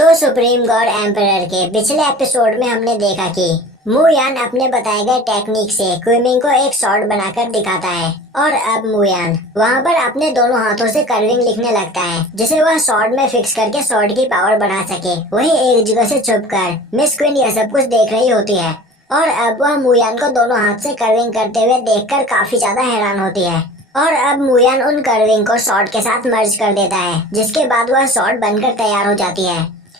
तो supreme God emperor के पिछले एपिसोड में हमने देखा कि मू यान अपने बताए गए टेक्निक से क्विमिंग को एक शॉर्ट बनाकर दिखाता है और अब मू यान वहाँ पर अपने दोनों हाथों से कर्विंग लिखने लगता है जिसे वह शॉर्ट में फिक्स करके शॉर्ट की पावर बढ़ा सके। वही एक जगह से छुपकर मिस क्वीन यह सब कुछ देख रही होती है और अब वह मू यान को दोनों हाथ से कर्विंग करते हुए देखकर काफी ज्यादा हैरान होती है। और अब मू यान उन कर्विंग को शॉर्ट के साथ मर्ज कर देता है जिसके बाद वह शॉर्ट बनकर तैयार हो जाती है।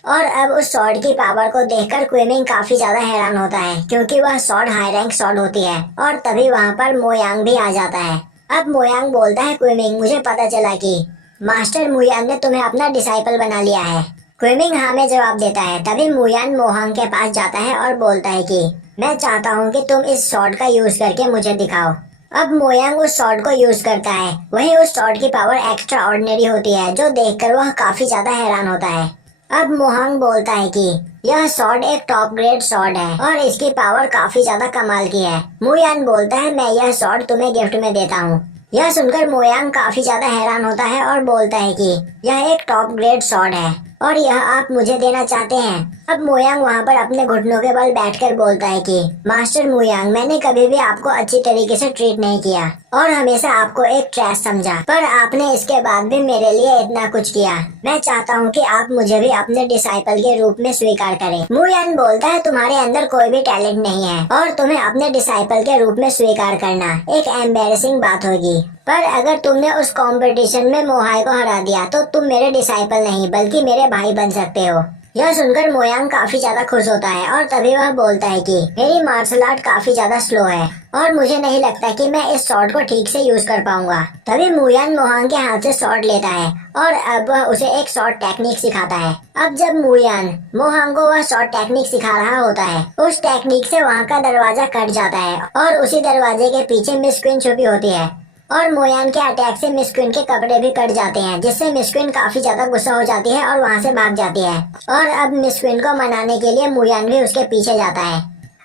और अब उस शॉर्ट की पावर को देखकर क्विमिंग काफी ज्यादा हैरान होता है क्योंकि वह शॉर्ट हाई रैंक शॉर्ट होती है। और तभी वहाँ पर मो यांग भी आ जाता है। अब मो यांग बोलता है क्विमिंग, मुझे पता चला कि मास्टर मू यान ने तुम्हें अपना डिसाइपल बना लिया है। क्विमिंग हाँ में जवाब देता है। तभी मू यान मोहांग के पास जाता है और बोलता है कि मैं चाहता हूँ कि तुम इस शॉर्ट का यूज करके मुझे दिखाओ। अब मो यांग उस शॉर्ट को यूज करता है। वही उस शॉर्ट की पावर एक्स्ट्रा ऑर्डिनरी होती है जो देखकर वह काफी ज्यादा हैरान होता है। अब मोहांग बोलता है कि यह शॉर्ट एक टॉप ग्रेड शॉर्ट है और इसकी पावर काफी ज्यादा कमाल की है। मू यान बोलता है मैं यह शॉर्ट तुम्हें गिफ्ट में देता हूँ। यह सुनकर मो यांग काफी ज्यादा हैरान होता है और बोलता है कि यह एक टॉप ग्रेड शॉर्ट है और यह आप मुझे देना चाहते हैं। अब मो यांग वहाँ पर अपने घुटनों के बल बैठकर बोलता है कि मास्टर मू यांग, मैंने कभी भी आपको अच्छी तरीके से ट्रीट नहीं किया और हमेशा आपको एक ट्रैश समझा, पर आपने इसके बाद भी मेरे लिए इतना कुछ किया। मैं चाहता हूँ कि आप मुझे भी अपने डिसाइपल के रूप में स्वीकार करें। मू यांग बोलता है तुम्हारे अंदर कोई भी टैलेंट नहीं है और तुम्हें अपने डिसाइपल के रूप में स्वीकार करना एक एम्बेरसिंग बात होगी, पर अगर तुमने उस कंपटीशन में मोहाई को हरा दिया तो तुम मेरे डिसाइपल नहीं बल्कि मेरे भाई बन सकते हो। यह सुनकर मो यांग काफी ज्यादा खुश होता है और तभी वह बोलता है कि मेरी मार्शल आर्ट काफी ज्यादा स्लो है और मुझे नहीं लगता कि मैं इस शॉट को ठीक से यूज कर पाऊंगा। तभी मू यान मोहांग के हाथ से शॉट लेता है और अब वह उसे एक शॉट टेक्निक सिखाता है। अब जब मू यान मोहांग को वह शॉट टेक्निक सिखा रहा होता है उस टेक्निक से वहाँ का दरवाजा कट जाता है और उसी दरवाजे के पीछे मिस क्वीन छुपी होती है और मो यान के अटैक से मिस क्वीन के कपड़े भी कट जाते हैं जिससे मिस क्वीन काफी ज्यादा गुस्सा हो जाती है और वहाँ से भाग जाती है। और अब मिस क्वीन को मनाने के लिए मू यान भी उसके पीछे जाता है।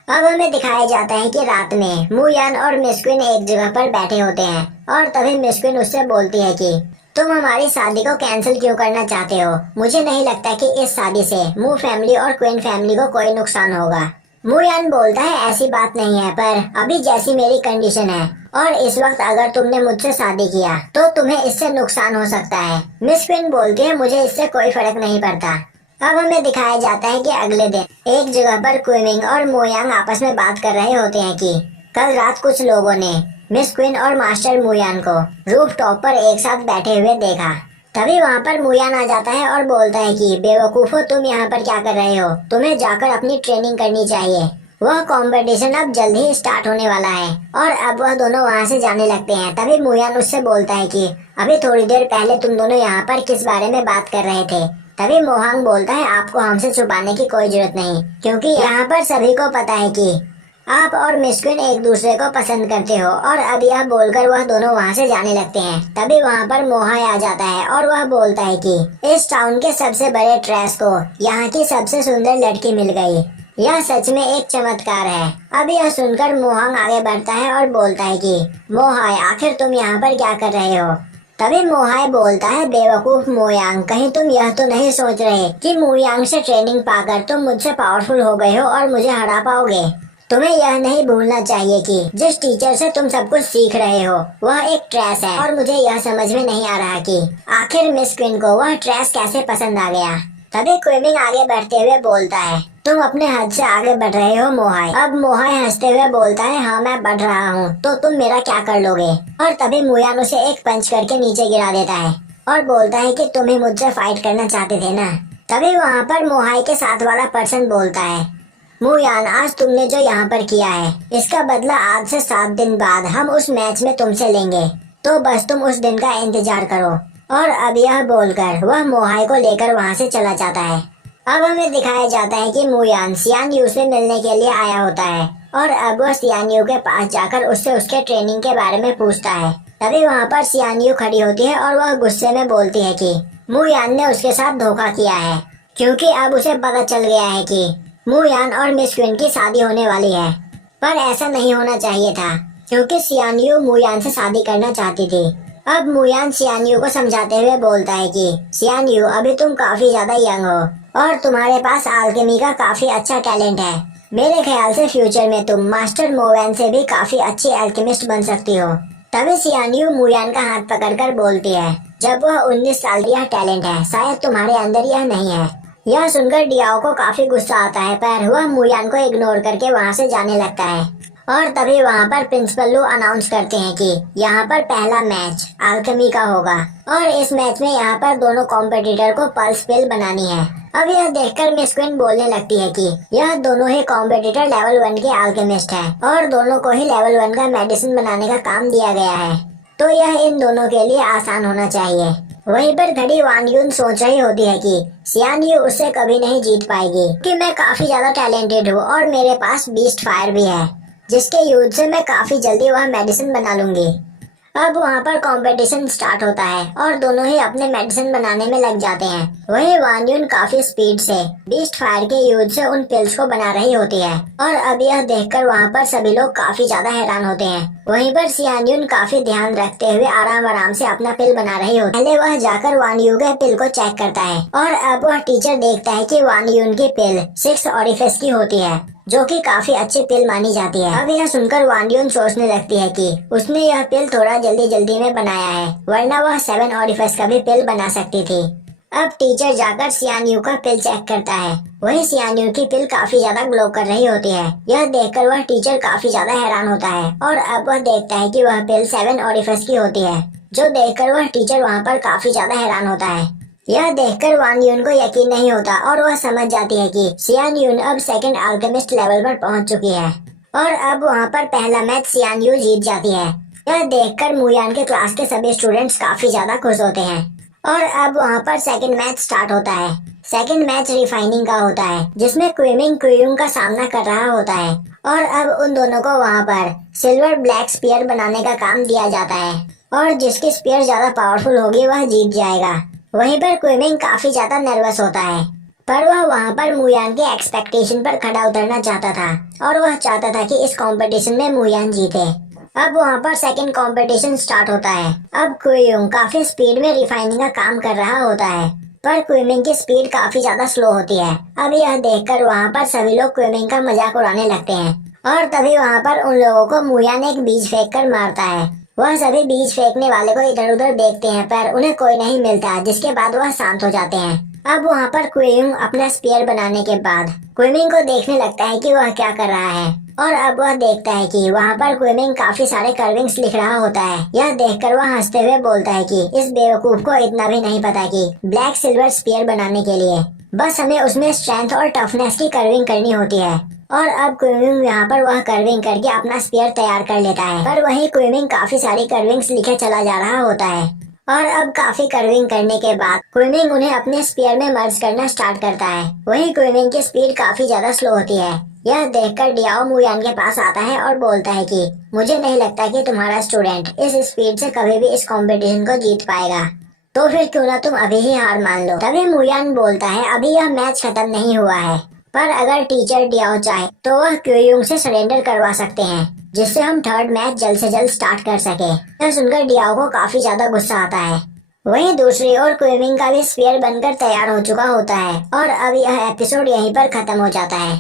अब हमें दिखाया जाता है कि रात में मू यान और मिस क्वीन एक जगह पर बैठे होते हैं और तभी मिस क्वीन उससे बोलती है कि तुम हमारी शादी को कैंसिल क्यों करना चाहते हो? मुझे नहीं लगता कि इस शादी से मू फैमिली और क्वीन फैमिली को कोई नुकसान होगा। मू यान बोलता है ऐसी बात नहीं है, पर अभी जैसी मेरी कंडीशन है और इस वक्त अगर तुमने मुझसे शादी किया तो तुम्हें इससे नुकसान हो सकता है। मिस क्वीन बोलती है मुझे इससे कोई फर्क नहीं पड़ता। अब हमें दिखाया जाता है कि अगले दिन एक जगह पर क्विमिंग और मो यांग आपस में बात कर रहे होते हैं कि कल रात कुछ लोगों ने मिस क्वीन और मास्टर मू यान को रूफ टॉप पर एक साथ बैठे हुए देखा। तभी वहाँ पर मू यान आ जाता है और बोलता है कि बेवकूफो, तुम यहाँ पर क्या कर रहे हो? तुम्हें जाकर अपनी ट्रेनिंग करनी चाहिए। वह कंपटीशन अब जल्द ही स्टार्ट होने वाला है। और अब वह दोनों वहाँ से जाने लगते हैं। तभी मू यान उससे बोलता है कि अभी थोड़ी देर पहले तुम दोनों यहाँ पर किस बारे में बात कर रहे थे? तभी मोहांग बोलता है आपको हमसे छुपाने की कोई जरूरत नहीं क्योंकि यहाँ पर सभी को पता है कि आप और मिस क्वीन एक दूसरे को पसंद करते हो। और अब यह बोलकर वह दोनों वहाँ से जाने लगते हैं। तभी वहाँ पर मोहाई आ जाता है और वह बोलता है कि इस टाउन के सबसे बड़े ट्रैश को यहाँ की सबसे सुंदर लड़की मिल गई। यह सच में एक चमत्कार है। अब यह सुनकर मोहांग आगे बढ़ता है और बोलता है कि मोहाई, आखिर तुम यहाँ पर क्या कर रहे हो? तभी मोहाई बोलता है बेवकूफ मो यांग, कहीं तुम यह तो नहीं सोच रहे कि मू यांग से ट्रेनिंग पाकर तुम मुझसे पावरफुल हो गए हो और मुझे हरा पाओगे? तुम्हें यह नहीं भूलना चाहिए कि जिस टीचर से तुम सब कुछ सीख रहे हो वह एक ट्रैश है और मुझे यह समझ में नहीं आ रहा कि आखिर मिस क्वीन को वह ट्रैश कैसे पसंद आ गया। तभी क्विमिंग आगे बढ़ते हुए बोलता है तुम अपने हद से आगे बढ़ रहे हो मोहाई। अब मोहाई हंसते हुए बोलता है हाँ मैं बढ़ रहा हूँ, तो तुम मेरा क्या कर लोगे? और तभी मू यान उसे एक पंच करके नीचे गिरा देता है और बोलता है कि तुम ही मुझसे फाइट करना चाहते थे ना। तभी वहाँ पर मोहाई के साथ वाला पर्सन बोलता है मू यान, आज तुमने जो यहाँ पर किया है इसका बदला आज से 7 दिन बाद हम उस मैच में तुमसे लेंगे, तो बस तुम उस दिन का इंतजार करो। और अब यह बोलकर वह मोहाई को लेकर वहाँ से चला जाता है। अब हमें दिखाया जाता है कि मू यान सियान यू से मिलने के लिए आया होता है और अब वह सियान यू के पास जाकर उससे उसके ट्रेनिंग के बारे में पूछता है। तभी वहाँ पर सियान यू खड़ी होती है और वह गुस्से में बोलती है कि मू यान ने उसके साथ धोखा किया है क्योंकि अब उसे पता चल गया है कि मू यान और मिस क्वीन की शादी होने वाली है। पर ऐसा नहीं होना चाहिए था क्योंकि सियान यू मू यान से शादी करना चाहती थी। अब मू यान सियान यू को समझाते हुए बोलता है कि सियान यू, अभी तुम काफी ज्यादा यंग हो और तुम्हारे पास आल्केमी का काफी अच्छा टैलेंट है। मेरे ख्याल से फ्यूचर में तुम मास्टर मोवेन से भी काफी अच्छी अल्केमिस्ट बन सकती हो। तभी सियानियो मुयान का हाथ पकड़कर बोलती है, जब वह 19 साल की, यह टैलेंट है, शायद तुम्हारे अंदर यह नहीं है। यह सुनकर डियाओ को काफी गुस्सा आता है, पर वह मुयान को इग्नोर करके वहाँ से जाने लगता है। और तभी वहाँ पर प्रिंसिपल लू अनाउंस करते हैं कि यहाँ पर पहला मैच अल्केमी का होगा और इस मैच में यहाँ पर दोनों कॉम्पिटिटर को पल्स पिल बनानी है। अब यह देखकर मिस क्वीन बोलने लगती है कि यह दोनों ही कॉम्पिटिटर लेवल 1 के अल्केमिस्ट हैं और दोनों को ही लेवल 1 का मेडिसिन बनाने का काम दिया गया है, तो यह इन दोनों के लिए आसान होना चाहिए। वहीं पर खड़ी वान यून सोच रही होती है कि सियान यू उससे कभी नहीं जीत पाएगी कि मैं काफी ज्यादा टैलेंटेड हूँ और मेरे पास बीस्ट फायर भी है, जिसके यूज से मैं काफी जल्दी वह मेडिसिन बना लूंगी। अब वहाँ पर कंपटीशन स्टार्ट होता है और दोनों ही अपने मेडिसिन बनाने में लग जाते हैं। वहीं वान यून काफी स्पीड से बीस्ट फायर के यूज से उन पिल्स को बना रही होती है और अब यह देखकर वहाँ पर सभी लोग काफी ज्यादा हैरान होते हैं। वहीं पर सियान यून काफी ध्यान रखते हुए आराम आराम से अपना पिल बना रही होती है। पहले वह जाकर वान यू के पिल को चेक करता है और अब वह टीचर देखता है कि वान यून की पिल 6 ऑरिफिस की होती है, जो कि काफी अच्छी पिल मानी जाती है। अब यह सुनकर वान यून सोचने लगती है कि उसने यह पिल थोड़ा जल्दी जल्दी में बनाया है, वरना वह 7 ऑरिफिस का भी पिल बना सकती थी। अब टीचर जाकर सियान यू का पिल चेक करता है। वहीं सियान यू की पिल काफी ज्यादा ग्लो कर रही होती है। यह देखकर वह टीचर काफी ज्यादा हैरान होता है और अब वह देखता है कि वह पिल 7 ऑरिफिस की होती है, जो देखकर वह टीचर वहाँ पर काफी ज्यादा हैरान होता है। यह देखकर वान यून को यकीन नहीं होता और वह समझ जाती है कि सियान यून अब सेकंड अल्केमिस्ट लेवल पर पहुंच चुकी है और अब वहां पर पहला मैच सियान यू जीत जाती है। यह देखकर मुयान के क्लास के सभी स्टूडेंट्स काफी ज्यादा खुश होते हैं और अब वहां पर सेकंड मैच स्टार्ट होता है। सेकंड मैच रिफाइनिंग का होता है, जिसमें क्विमिंग क्यूयुंग का सामना कर रहा होता है और अब उन दोनों को वहां पर सिल्वर ब्लैक स्पीयर बनाने का काम दिया जाता है और जिसकी स्पीयर ज्यादा पावरफुल होगी वह जीत जाएगा। वहीं पर क्विमिंग काफी ज्यादा नर्वस होता है, पर वह वहाँ पर मुयान के एक्सपेक्टेशन पर खड़ा उतरना चाहता था और वह चाहता था कि इस कंपटीशन में मुयान जीते। अब वहाँ पर सेकंड कंपटीशन स्टार्ट होता है। अब क्वियुंग काफी स्पीड में रिफाइनिंग का काम कर रहा होता है, पर क्विमिंग की स्पीड काफी ज्यादा स्लो होती है। अब यह देखकर वहाँ पर सभी लोग क्विमिंग का मजाक उड़ाने लगते हैं और तभी वहाँ पर उन लोगों को मुयान एक बीज फेंक कर मारता है। वह सभी बीज फेंकने वाले को इधर उधर देखते हैं, पर उन्हें कोई नहीं मिलता, जिसके बाद वह शांत हो जाते हैं। अब वहाँ पर क्वियुंग अपना स्पीयर बनाने के बाद क्विमिंग को देखने लगता है कि वह क्या कर रहा है और अब वह देखता है कि वहाँ पर क्विमिंग काफी सारे कर्विंग्स लिख रहा होता है। यह देखकर वह हंसते हुए बोलता है कि इस बेवकूफ को इतना भी नहीं पता कि ब्लैक सिल्वर स्पीयर बनाने के लिए बस हमें उसमें स्ट्रेंथ और टफनेस की कर्विंग करनी होती है। और अब क्विमिंग यहाँ पर वह कर्विंग करके अपना स्पीयर तैयार कर लेता है, पर वही क्विमिंग काफी सारी कर्विंग्स लिखे चला जा रहा होता है और अब काफी कर्विंग करने के बाद क्विमिंग उन्हें अपने स्पीयर में मर्ज करना स्टार्ट करता है। वही क्विमिंग की स्पीड काफी ज्यादा स्लो होती है। यह देखकर डियाओ मुयान के पास आता है और बोलता है कि मुझे नहीं लगता कि तुम्हारा स्टूडेंट इस स्पीड से कभी भी इस कंपटीशन को जीत पाएगा, तो फिर क्यों ना तुम अभी ही हार मान लो। तभी मुयान बोलता है, अभी यह मैच खत्म नहीं हुआ है, पर अगर टीचर डियाओ चाहे तो वह क्यूयुंग से सरेंडर करवा सकते हैं, जिससे हम थर्ड मैच जल्द से जल्द स्टार्ट कर सके। यह सुनकर डियाओ को काफी ज्यादा गुस्सा आता है। वहीं दूसरी ओर क्विमिंग का भी स्पीयर बनकर तैयार हो चुका होता है और अब यह एपिसोड यहीं पर खत्म हो जाता है।